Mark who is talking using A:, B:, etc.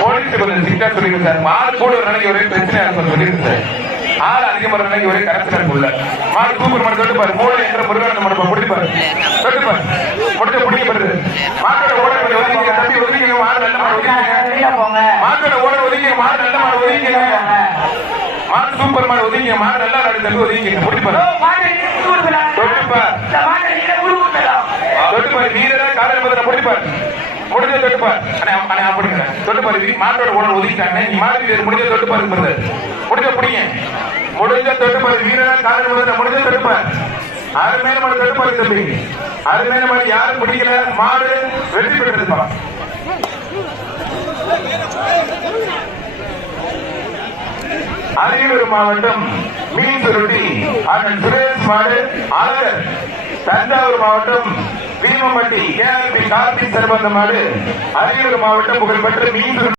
A: Police கொஞ்சம் sir. மாடு கூட ஒரு நாளைக்கு ஒரே பிரச்சனை இருக்கும் சொல்லிடுங்க சார். ஆள் அதிகமாக ஒரு நாளைக்கு ஒரே கரெக்டாக இருக்குல்ல மாடு சூப்பர் மாடு தொட்டு பாரு. மூளை என்ற முருகன் மாடு முடிச்சு பாரு. முடிச்ச பிடிக்கப்படுது மாட்டோட ஓட ஒதுக்கிங்க தம்பி ஒதுக்கிங்க மாடு நல்ல மாடு ஒதுக்கிங்க
B: வெளியே போங்க
A: மாட்டோட ஓட ஒதுக்கிங்க மாடு நல்ல மாடு ஒதுக்கிங்க மாடு சூப்பர் மாடு ஒதுக்கிங்க மாடு நல்லா நாடு தம்பி ஒதுக்கிங்க முடிச்சு பாரு.
B: மாட்டை இழுத்து விடுங்களா?
A: தொட்டுப்பா.
B: இந்த மாட்டை நீங்க உருவுங்களா?
A: தொட்டுப்பாரு வீரரா காதல் முடிப்பாரு முடிஞ்ச தொட்டுப்பார் அண்ணா அண்ணா அப்படிங்க தொட்டுப்பாரு. வீ- மாட்டோட உடல் ஒதுக்கிட்டாங்க நீ மாடு வீரர் முடிஞ்ச தொட்டுப்பாரு பிரதர் முடிஞ்ச பிடிங்க. முடிஞ்ச தொட்டுப்பாரு. வீரரா காதல் பத்திர முடிஞ்ச தொட்டுப்பார் அது மேல மாடு தொட்டுப்பாரு தம்பி. அது மேல மாடு யாரும் பிடிக்கல. மாடு வெற்றி பெற்றிருப்பா அரியலூர் மாவட்டம் மீன் சுருட்டி. அண்ணன் சுரேஷ் மாடு அழகர். தஞ்சாவூர் மாவட்டம் வீமம்பட்டி கேஆர்பி கார்த்திக் சர்பந்த மாடு அரியலூர் மாவட்டம் புகழ்பெற்ற மீன்